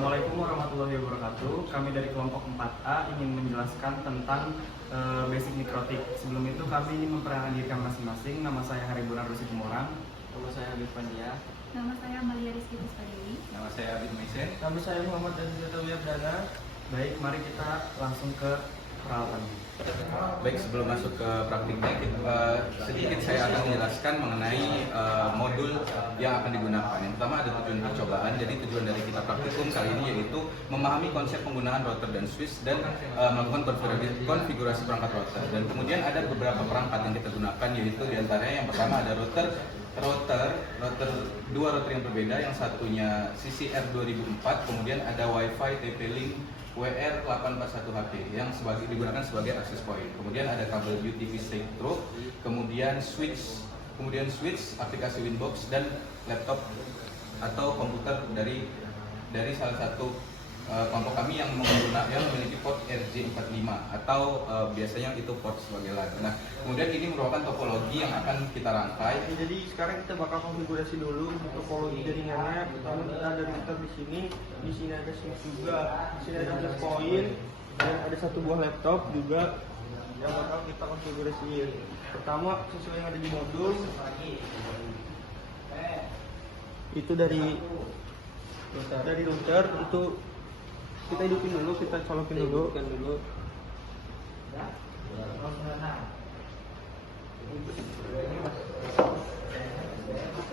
Assalamualaikum warahmatullahi wabarakatuh. Kami dari kelompok 4A ingin menjelaskan tentang basic mikrotik. Sebelum itu kami ingin memperkenalkan diri kami masing-masing. Nama saya Hariburan Rusi Tumorang. Nama saya Abid Pania. Nama saya Amalia Rizky Puspadewi. Nama saya Abid Maisen. Nama saya Muhammad Azizata Wiyardana. Baik, mari kita langsung ke peralatan. Baik, sebelum masuk ke praktiknya, sedikit saya akan menjelaskan mengenai modul yang akan digunakan. Yang pertama ada tujuan percobaan. Jadi tujuan dari kita praktikum kali ini yaitu memahami konsep penggunaan router dan switch dan melakukan konfigurasi perangkat router. Dan kemudian ada beberapa perangkat yang kita gunakan, yaitu diantaranya yang pertama ada router dua router yang berbeda, yang satunya CCR 2004, kemudian ada WiFi TP-Link WR841HP yang digunakan sebagai access point. Kemudian ada kabel UTP straight through, kemudian switch aplikasi Winbox dan laptop atau komputer dari salah satu kelompok kami yang memiliki port RJ45 atau biasanya itu port sebagai LAN. Nah, kemudian ini merupakan topologi yang akan kita rangkai. Jadi sekarang kita bakal konfigurasi dulu topologi jaringannya. Pertama kita ada router di sini ada switch juga, di sini ada plus point, dan ada satu buah laptop juga yang bakal kita konfigurasiin. Pertama sesuai yang ada di modul, itu dari router itu kita hidupin dulu, kita colokin dulu.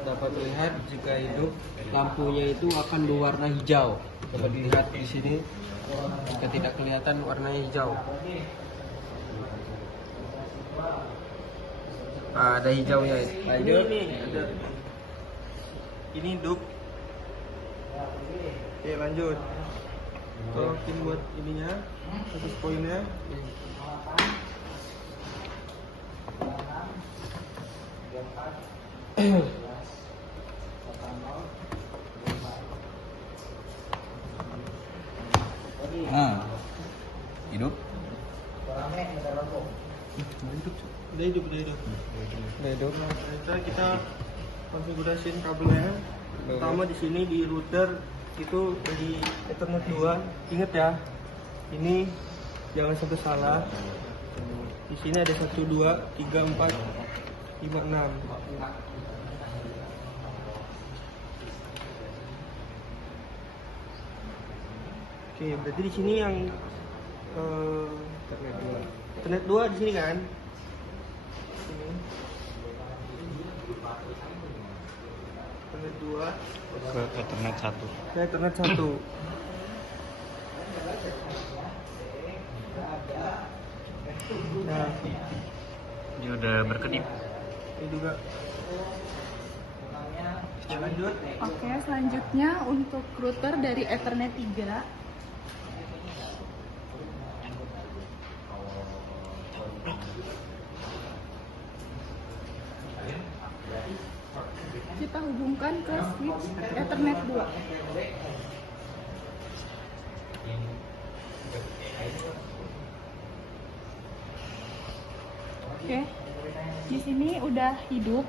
Dapat dilihat jika hidup lampunya itu akan berwarna hijau. Dapat dilihat di sini jika tidak kelihatan warnanya hijau. Ada hijaunya. Lanjut. Ini hidup. Oke, lanjut. Colokin buat ininya, satu poinnya. Nah, hidup. Udah hidup. Nah, kita konfigurasiin kabelnya. Pertama di sini di router itu dari Ethernet 2. Ingat ya, ini jangan sampai salah. Di sini ada 1, 2, 3, 4, 5, 6. Oke, berarti di sini yang Ethernet 2 di sini kan? Sini. Ethernet 2 Ke Ethernet 1. ke Ethernet 1. Nah, Ini udah berkedip. ini juga. Lanjut. Oke, selanjutnya untuk router dari Ethernet 3. Kita hubungkan ke switch Ethernet 2. Oke, di sini udah hidup,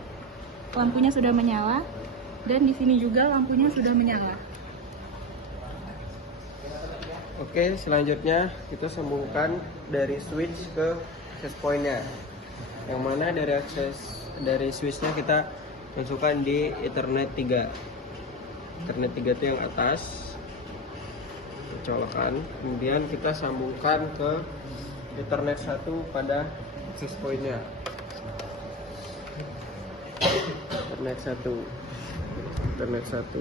lampunya sudah menyala, dan di sini juga lampunya sudah menyala. Oke, selanjutnya kita sambungkan dari switch ke access point-nya. Yang mana dari switch-nya kita masukkan di Ethernet 3. Ethernet 3 itu yang atas. Colokan, kemudian kita sambungkan ke Ethernet 1 pada access point-nya. Ethernet 1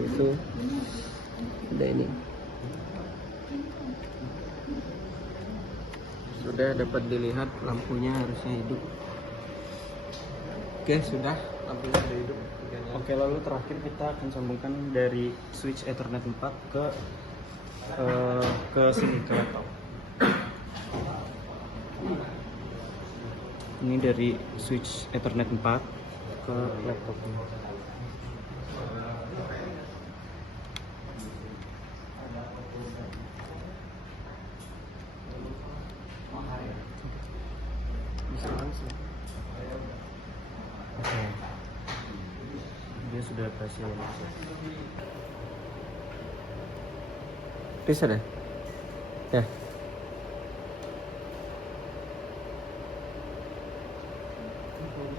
itu ada ini. Sudah dapat dilihat lampunya harusnya hidup. Oke, sudah lampunya sudah hidup. Oke, lalu terakhir kita akan sambungkan dari switch Ethernet 4 ke sini, ke laptop. Ini dari switch Ethernet 4 ke laptop. Bisa langsung. Oke. Dia sudah berhasil masuk. Bisa deh. Ya.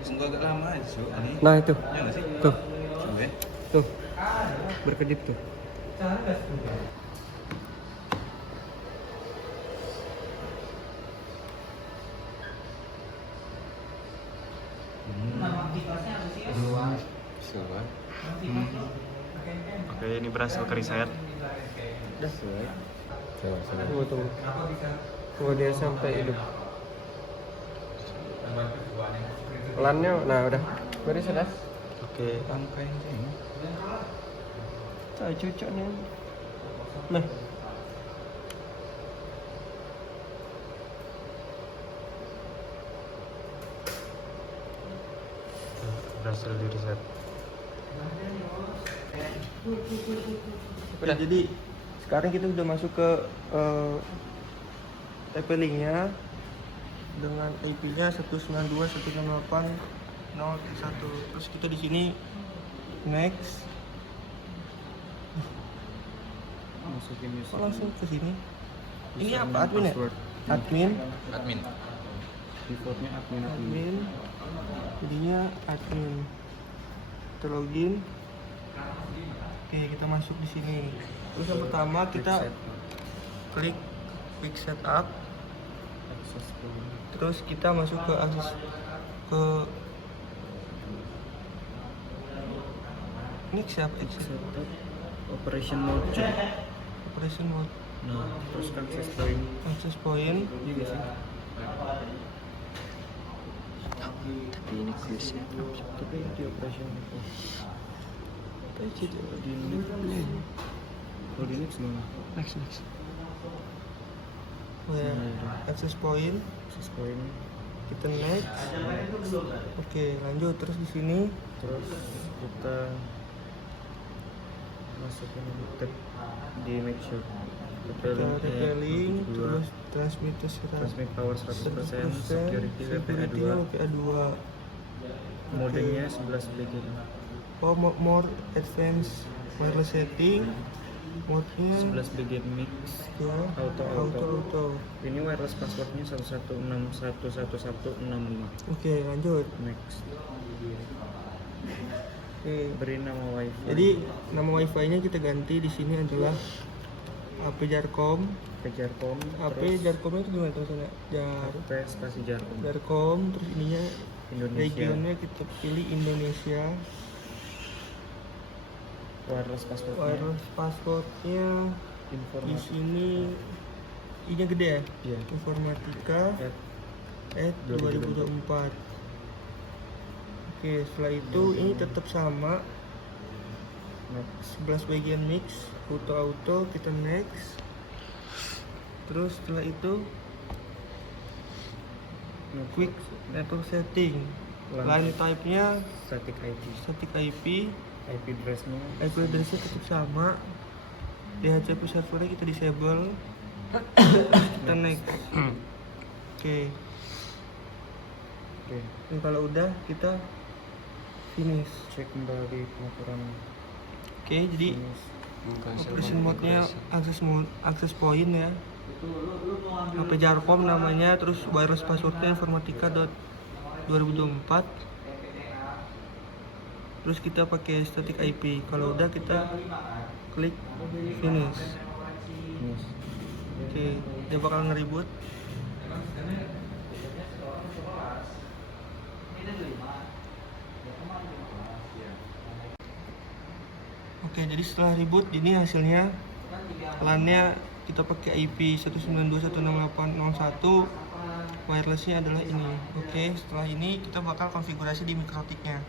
Tunggu agak lama aja, so. Ini. Nah itu. Ya nggak sih? Tuh. Coba ya. Tuh. Berkedip tuh. Coba. Oke, ini berhasil ke reset. Udah selesai. Coba, coba. Tunggu. Tunggu dia sampai hidup. Pelannya, nah udah. Baru sudah. Oke, Angka yang ini. Cocok nih. Nah. berhasil di reset. Oke, jadi sekarang kita udah masuk ke TP linknya dengan IP-nya 192.168.0.1. Terus kita di sini next. Masukin Kok langsung ke sini? Ini Username, apa admin ya? password. Admin, Admin. Defaultnya admin. admin. Jadinya admin. Kita login. Oke, kita masuk di sini. Terus yang pertama kita klik quick setup. Access to Terus kita masuk ke akses ke ini siapa? setup operation mode. Operation mode. Nah, terus access point. Access point. Iya nggak sih? Tapi ini quick setup. Tapi di operation itu. Tapi Di Linux. Kalau di Linux gimana? Next. Access point. Access point. Kita next. Oke, lanjut terus di sini. Terus kita masukin tab di make sure Kita detailing, terus transmit transmit power 100%, security security WPA2, WPA2. modenya 11 BG. Oh, more advanced wireless setting. Mode-nya 11 BG mix. ya auto. Ini wireless passwordnya 116111165. Oke, lanjut. Next. Oke. Beri nama wifi. Jadi nama wifi-nya kita ganti di sini adalah AP Jarcom. Jarcom. AP Jarcomnya itu gimana tulisannya? HP spasi Jarcom. Jarcom, terus ininya Indonesia. regionnya kita pilih Indonesia. Wireless passwordnya. Wireless passwordnya di Informasi. sini I-nya gede ya? Iya. Informatika At 2024. Oke, setelah itu ini tetap sama. Next. 11 bagian mix auto kita next. Terus setelah itu quick network setting, line type nya Static IP. static IP IP address-nya. address-nya tetap sama. DHCP servernya kita disable. Terus kita next. Oke. Oke. Dan kalau udah kita finish. Cek kembali pengaturan. Oke, jadi Finish. operation mode-nya access point ya. HP Jarcom namanya, terus wireless passwordnya informatika.2024. Terus kita pakai static IP. Kalau udah kita klik finish. Finish. Oke, dia bakal ngeribut. Oke, jadi setelah ribut ini hasilnya. LAN-nya kita pakai IP 192.168.0.1. Wirelessnya adalah ini. Oke, setelah ini kita bakal konfigurasi di mikrotiknya.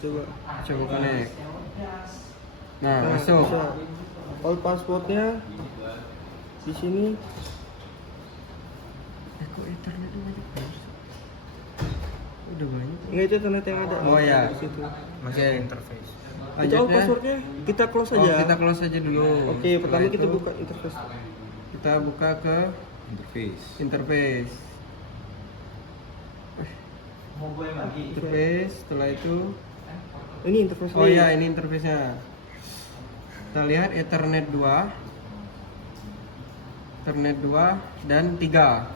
Coba. Coba connect. Nah, masuk. bisa. All passwordnya di sini. Kok internetnya banyak terus? Udah banyak. Nggak, itu internet yang ada. Oh, ya. Di situ. Oke. Interface. Itu all Lanjutnya. passwordnya kita close Oh, aja. kita close aja dulu. Oke, pertama Setelah kita itu, buka interface. Kita buka ke Interface. interface. Interface, setelah itu Ini interface oh nih. ya, ini interface-nya. Kita lihat Ethernet 2. Ethernet 2 dan 3.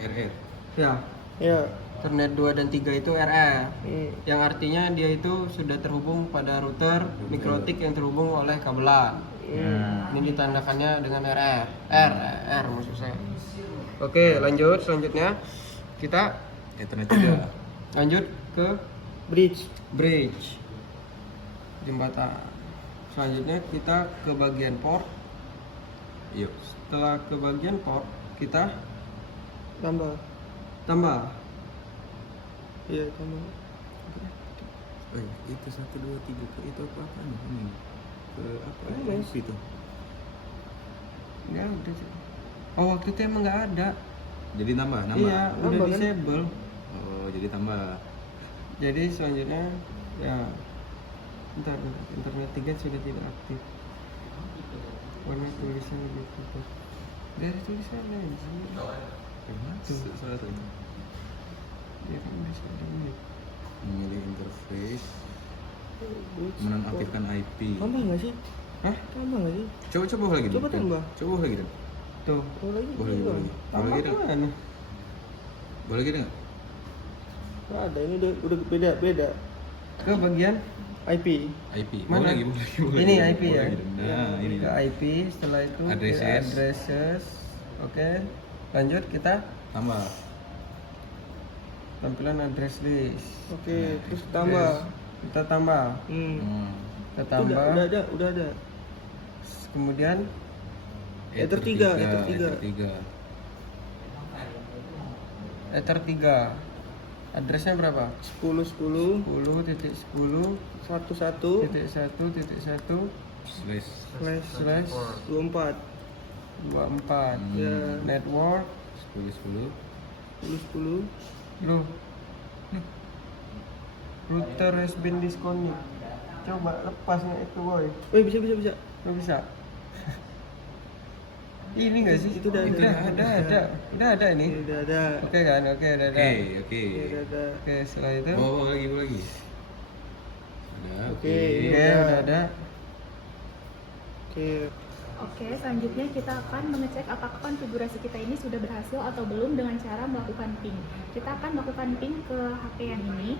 RR. Ya, Ya. Ethernet 2 dan 3 itu RR. Yang artinya dia itu sudah terhubung pada router mikrotik yang terhubung oleh kabelan. Ini ditandakannya dengan RR. R maksud saya. Oke, lanjut selanjutnya kita Ethernet 3. lanjut ke bridge jembatan. Selanjutnya kita ke bagian port. Yuk. Setelah ke bagian port kita Tambah. Iya, tambah. Itu 1 2 3 itu apa ini? Ke apa? Itu. Nggak ada sih. Oh, waktu itu emang nggak ada. Jadi nambah. Iya, udah Nambah, kan? disable. Oh, jadi tambah. Jadi selanjutnya ya bentar, internet 3 sudah tidak aktif. Warna tulisan lebih putih. Dari tulisannya di sini. Satu. Ya kan bisa ini. Memilih interface, menonaktifkan IP. Tambah nggak sih? Hah? Tambah nggak sih? Coba lagi. Coba tambah. Coba lagi dong. Tuh. Oh, lagi. Boleh lagi. Boleh Tambah lagi dong. mana? Boleh lagi nggak? Nggak ada, ini udah beda. Ke bagian IP. IP. Mana? Boleh lagi. Ini IP ya. Lagi dong. Nah, ini. Ke IP, setelah itu ke Addresses. addresses. Oke. Lanjut kita Tambah. tampilan address list. Oke, terus tambah. Kita tambah. Kita Itu tambah. udah ada. Kemudian Ether 3. Ether 3. Addressnya berapa? 10 10 10.10.1.1.1 Slash 24. 24. Ya, Network 10. 10 Loh. Router has been disconnect. Coba lepasnya itu, boy. bisa. Nggak bisa. Ini nggak sih? Itu udah ada. Udah ada ini. Ini udah ada. Oke kan? Oke, udah ada. Oke. Ini udah ada. Oke, setelah itu. Bawa lagi. Ada. Oke. Oke, udah ada. Oke. Oke, selanjutnya kita akan mengecek apakah konfigurasi kita ini sudah berhasil atau belum dengan cara melakukan ping. Kita akan melakukan ping ke HP yang ini.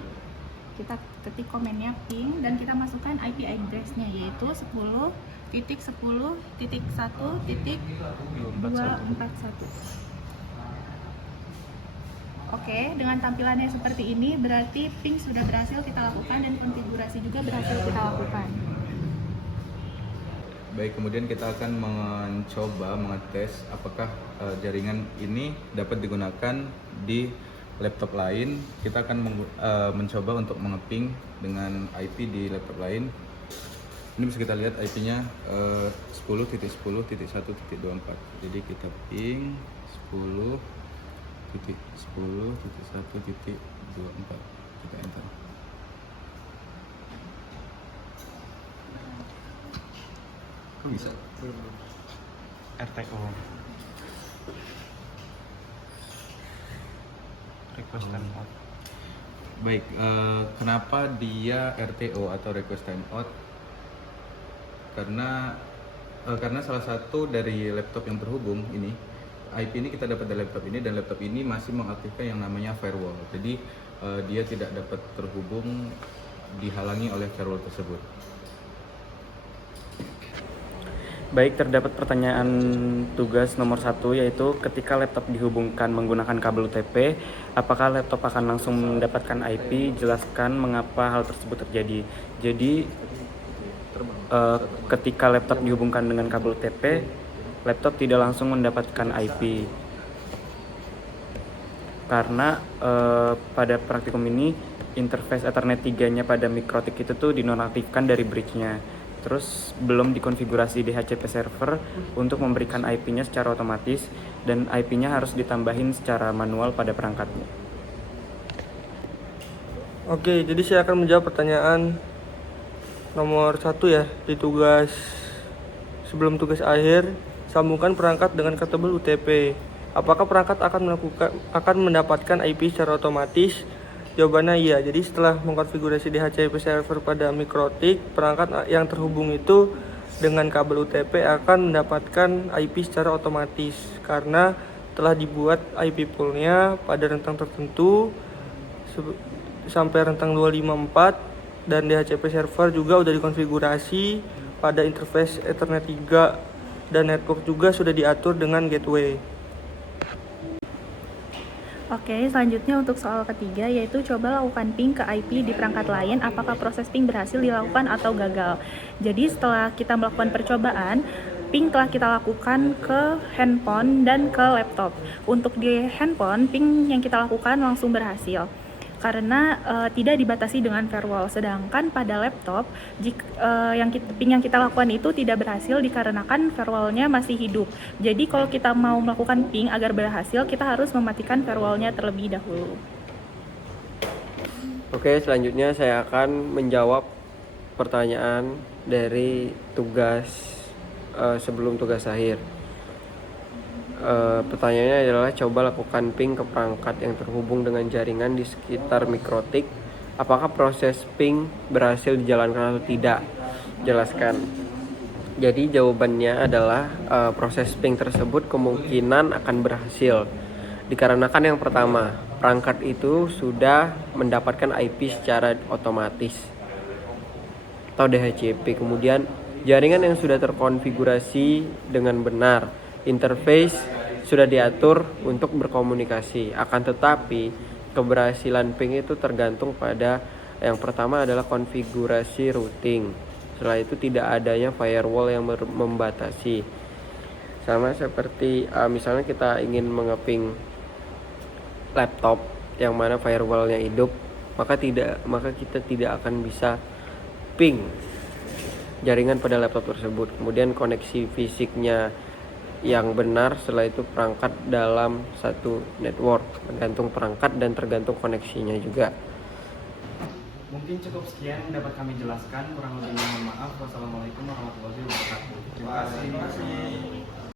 Kita ketik komennya ping dan kita masukkan IP address-nya yaitu 10.10.1.241. Oke, dengan tampilannya seperti ini berarti ping sudah berhasil kita lakukan dan konfigurasi juga berhasil kita lakukan. Baik, kemudian kita akan mencoba mengetes apakah jaringan ini dapat digunakan di laptop lain. Kita akan mencoba untuk mengeping dengan IP di laptop lain. Ini bisa kita lihat IP-nya 10.10.1.24. Jadi kita ping 10.10.1.24. Kita enter. Kok bisa? RTO. Request time out. Baik, kenapa dia RTO atau request time out? Karena salah satu dari laptop yang terhubung ini, IP ini kita dapat dari laptop ini dan laptop ini masih mengaktifkan yang namanya firewall. Jadi dia tidak dapat terhubung, dihalangi oleh firewall tersebut. Baik, terdapat pertanyaan tugas nomor 1 yaitu ketika laptop dihubungkan menggunakan kabel UTP, apakah laptop akan langsung mendapatkan IP? Jelaskan mengapa hal tersebut terjadi. Jadi ketika laptop dihubungkan dengan kabel UTP, laptop tidak langsung mendapatkan IP. Karena pada praktikum ini interface Ethernet 3-nya pada mikrotik itu tuh dinonaktifkan dari bridge-nya. Terus belum dikonfigurasi DHCP server untuk memberikan IP-nya secara otomatis dan IP-nya harus ditambahin secara manual pada perangkatnya. Oke, jadi saya akan menjawab pertanyaan nomor 1 ya, di tugas sebelum tugas akhir, sambungkan perangkat dengan kabel UTP. Apakah perangkat akan mendapatkan IP secara otomatis? Jawabannya iya. Jadi setelah mengkonfigurasi DHCP server pada mikrotik, perangkat yang terhubung itu dengan kabel UTP akan mendapatkan IP secara otomatis karena telah dibuat IP poolnya pada rentang tertentu sampai rentang 254, dan DHCP server juga sudah dikonfigurasi pada interface Ethernet 3 dan network juga sudah diatur dengan gateway. Oke, selanjutnya untuk soal ketiga yaitu coba lakukan ping ke IP di perangkat lain, apakah proses ping berhasil dilakukan atau gagal. Jadi setelah kita melakukan percobaan, ping telah kita lakukan ke handphone dan ke laptop. Untuk di handphone, ping yang kita lakukan langsung berhasil karena tidak dibatasi dengan firewall. Sedangkan pada laptop, ping yang kita lakukan itu tidak berhasil dikarenakan firewallnya masih hidup. Jadi kalau kita mau melakukan ping agar berhasil, kita harus mematikan firewallnya terlebih dahulu. Oke, selanjutnya saya akan menjawab pertanyaan dari tugas sebelum tugas akhir. Pertanyaannya adalah coba lakukan ping ke perangkat yang terhubung dengan jaringan di sekitar mikrotik. Apakah proses ping berhasil dijalankan atau tidak? Jelaskan. Jadi jawabannya adalah proses ping tersebut kemungkinan akan berhasil dikarenakan yang pertama, perangkat itu sudah mendapatkan IP secara otomatis atau DHCP. Kemudian jaringan yang sudah terkonfigurasi dengan benar, interface sudah diatur untuk berkomunikasi. Akan tetapi keberhasilan ping itu tergantung pada yang pertama adalah konfigurasi routing. Setelah itu tidak adanya firewall yang membatasi. Sama seperti misalnya kita ingin mengeping laptop yang mana firewallnya hidup, maka kita tidak akan bisa ping jaringan pada laptop tersebut. Kemudian koneksi fisiknya yang benar, setelah itu perangkat dalam satu network, tergantung perangkat dan tergantung koneksinya juga. Mungkin cukup sekian yang dapat kami jelaskan, kurang lebihnya mohon maaf. Wassalamualaikum warahmatullahi wabarakatuh. Terima kasih.